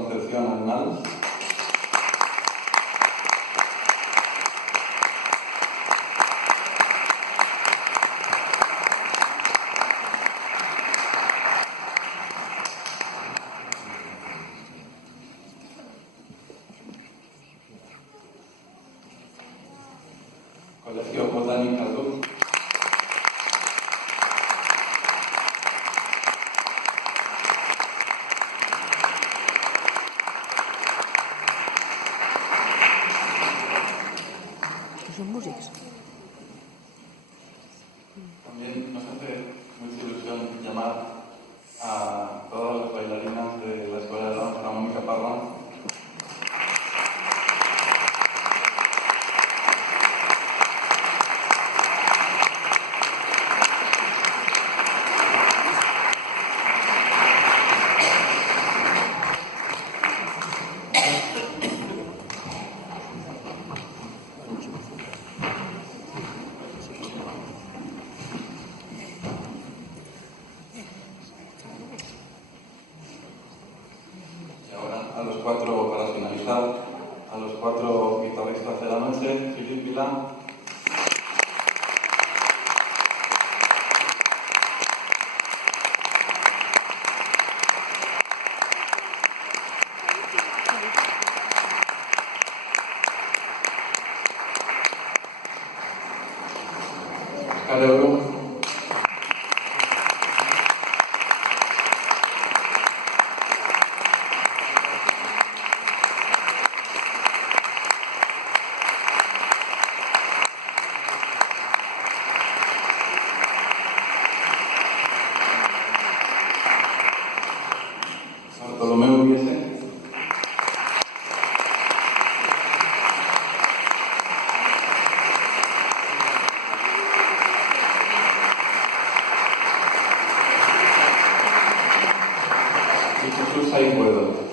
Concepción Arnal. Colegio Botánica Luz. Son músicos. También nos hace mucha ilusión llamar a todas las bailarinas de la Escuela de Danza Mónica Parra. Y ahora a los cuatro, para finalizar, a los cuatro guitarristas de la noche: Philippe Vilán, Careo, Bartolomeu Viese, y Jesús Sainbuedo.